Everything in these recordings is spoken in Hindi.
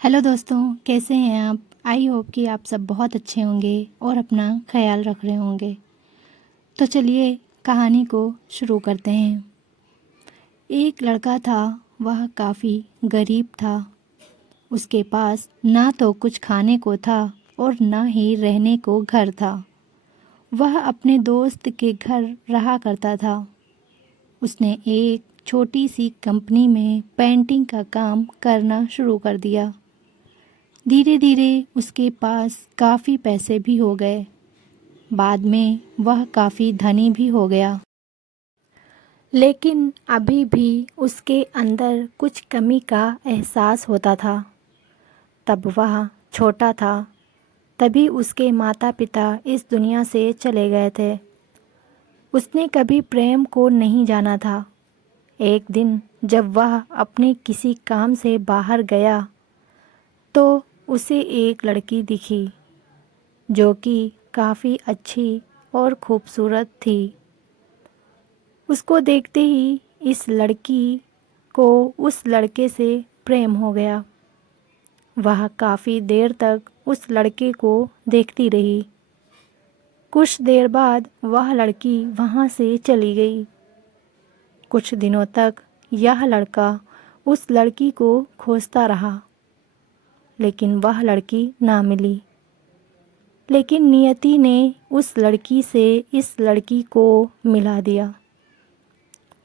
हेलो दोस्तों, कैसे हैं आप। आई होप कि आप सब बहुत अच्छे होंगे और अपना ख्याल रख रहे होंगे। तो चलिए कहानी को शुरू करते हैं। एक लड़का था, वह काफ़ी गरीब था। उसके पास ना तो कुछ खाने को था और ना ही रहने को घर था। वह अपने दोस्त के घर रहा करता था। उसने एक छोटी सी कंपनी में पेंटिंग का काम करना शुरू कर दिया। धीरे धीरे उसके पास काफ़ी पैसे भी हो गए। बाद में वह काफ़ी धनी भी हो गया। लेकिन अभी भी उसके अंदर कुछ कमी का एहसास होता था। तब वह छोटा था, तभी उसके माता पिता इस दुनिया से चले गए थे। उसने कभी प्रेम को नहीं जाना था। एक दिन जब वह अपने किसी काम से बाहर गया तो उसे एक लड़की दिखी जो कि काफ़ी अच्छी और खूबसूरत थी। उसको देखते ही इस लड़की को उस लड़के से प्रेम हो गया। वह काफ़ी देर तक उस लड़के को देखती रही। कुछ देर बाद वह लड़की वहाँ से चली गई। कुछ दिनों तक यह लड़का उस लड़की को खोजता रहा, लेकिन वह लड़की ना मिली। लेकिन नियति ने उस लड़की से इस लड़की को मिला दिया।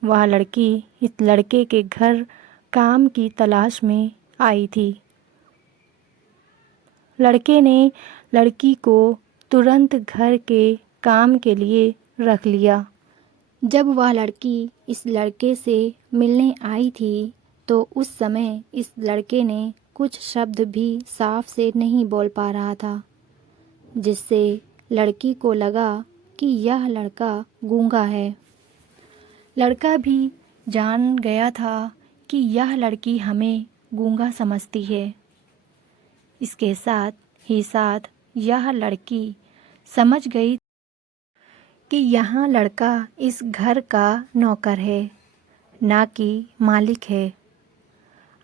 वह लड़की इस लड़के के घर काम की तलाश में आई थी। लड़के ने लड़की को तुरंत घर के काम के लिए रख लिया। जब वह लड़की इस लड़के से मिलने आई थी तो उस समय इस लड़के ने कुछ शब्द भी साफ से नहीं बोल पा रहा था, जिससे लड़की को लगा कि यह लड़का गूंगा है। लड़का भी जान गया था कि यह लड़की हमें गूंगा समझती है। इसके साथ ही साथ यह लड़की समझ गई कि यह लड़का इस घर का नौकर है, ना कि मालिक है।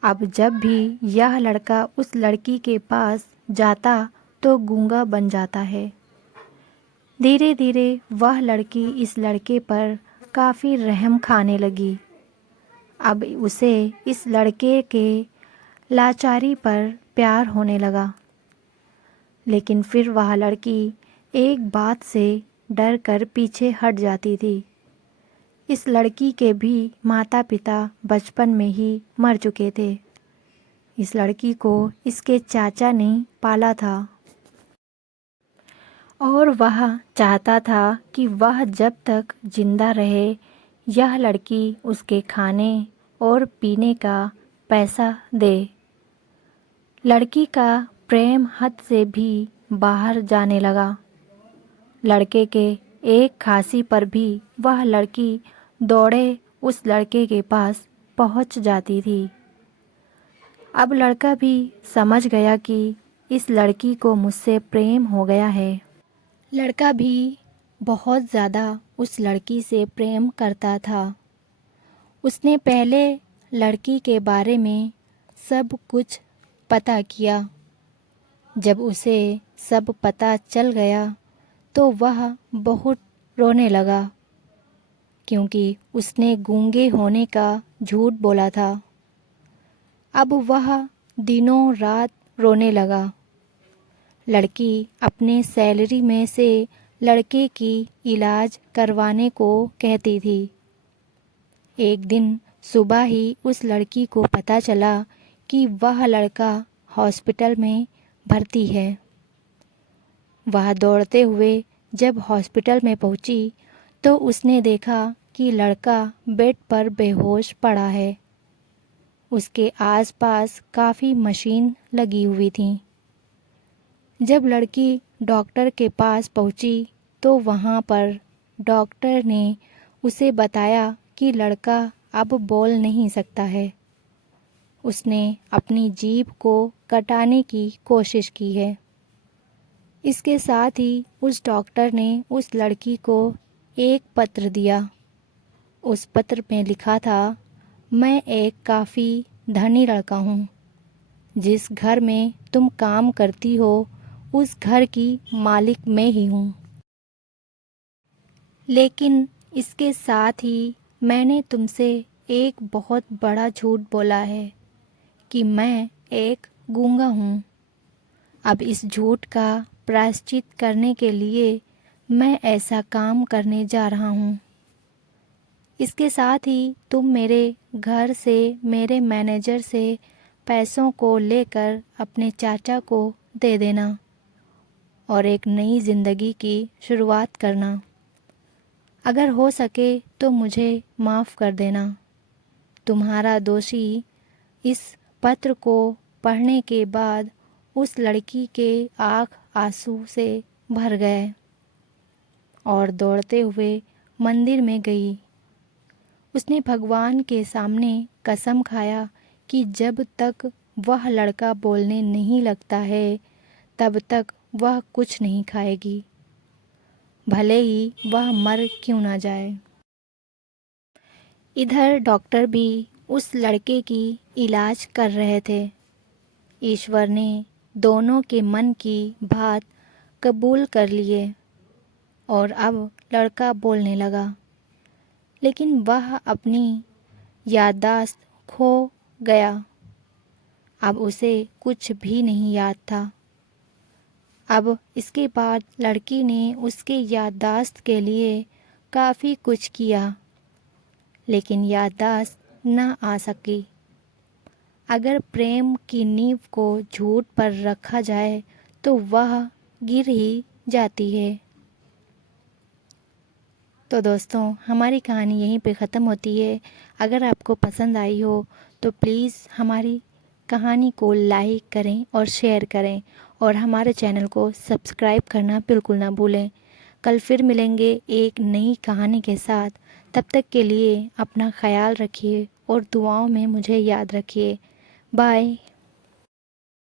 अब जब भी यह लड़का उस लड़की के पास जाता तो गूंगा बन जाता है। धीरे धीरे वह लड़की इस लड़के पर काफ़ी रहम खाने लगी। अब उसे इस लड़के के लाचारी पर प्यार होने लगा। लेकिन फिर वह लड़की एक बात से डर कर पीछे हट जाती थी। इस लड़की के भी माता पिता बचपन में ही मर चुके थे। इस लड़की को इसके चाचा ने पाला था और वह चाहता था कि वह जब तक जिंदा रहे यह लड़की उसके खाने और पीने का पैसा दे। लड़की का प्रेम हद से भी बाहर जाने लगा। लड़के के एक खांसी पर भी वह लड़की दौड़े उस लड़के के पास पहुंच जाती थी। अब लड़का भी समझ गया कि इस लड़की को मुझसे प्रेम हो गया है। लड़का भी बहुत ज़्यादा उस लड़की से प्रेम करता था। उसने पहले लड़की के बारे में सब कुछ पता किया। जब उसे सब पता चल गया तो वह बहुत रोने लगा, क्योंकि उसने गूंगे होने का झूठ बोला था। अब वह दिनों रात रोने लगा। लड़की अपने सैलरी में से लड़के की इलाज करवाने को कहती थी। एक दिन सुबह ही उस लड़की को पता चला कि वह लड़का हॉस्पिटल में भर्ती है। वह दौड़ते हुए जब हॉस्पिटल में पहुंची तो उसने देखा कि लड़का बेड पर बेहोश पड़ा है। उसके आसपास काफ़ी मशीन लगी हुई थी। जब लड़की डॉक्टर के पास पहुंची तो वहां पर डॉक्टर ने उसे बताया कि लड़का अब बोल नहीं सकता है। उसने अपनी जीभ को कटाने की कोशिश की है। इसके साथ ही उस डॉक्टर ने उस लड़की को एक पत्र दिया। उस पत्र में लिखा था, मैं एक काफ़ी धनी लड़का हूँ। जिस घर में तुम काम करती हो उस घर की मालिक मैं ही हूँ। लेकिन इसके साथ ही मैंने तुमसे एक बहुत बड़ा झूठ बोला है कि मैं एक गूंगा हूँ। अब इस झूठ का प्रायश्चित करने के लिए मैं ऐसा काम करने जा रहा हूँ। इसके साथ ही तुम मेरे घर से, मेरे मैनेजर से पैसों को लेकर अपने चाचा को दे देना और एक नई ज़िंदगी की शुरुआत करना। अगर हो सके तो मुझे माफ़ कर देना। तुम्हारा दोषी इस पत्र को पढ़ने के बाद उस लड़की के आँख आंसू से भर गए और दौड़ते हुए मंदिर में गई। उसने भगवान के सामने कसम खाया कि जब तक वह लड़का बोलने नहीं लगता है तब तक वह कुछ नहीं खाएगी, भले ही वह मर क्यों ना जाए। इधर डॉक्टर भी उस लड़के की इलाज कर रहे थे। ईश्वर ने दोनों के मन की बात कबूल कर लिए और अब लड़का बोलने लगा, लेकिन वह अपनी याददाश्त खो गया। अब उसे कुछ भी नहीं याद था। अब इसके बाद लड़की ने उसके याददाश्त के लिए काफ़ी कुछ किया, लेकिन याददाश्त न आ सकी। अगर प्रेम की नींव को झूठ पर रखा जाए तो वह गिर ही जाती है। तो दोस्तों, हमारी कहानी यहीं पे ख़त्म होती है। अगर आपको पसंद आई हो तो प्लीज़ हमारी कहानी को लाइक करें और शेयर करें और हमारे चैनल को सब्सक्राइब करना बिल्कुल ना भूलें। कल फिर मिलेंगे एक नई कहानी के साथ। तब तक के लिए अपना ख्याल रखिए और दुआओं में मुझे याद रखिए। बाय।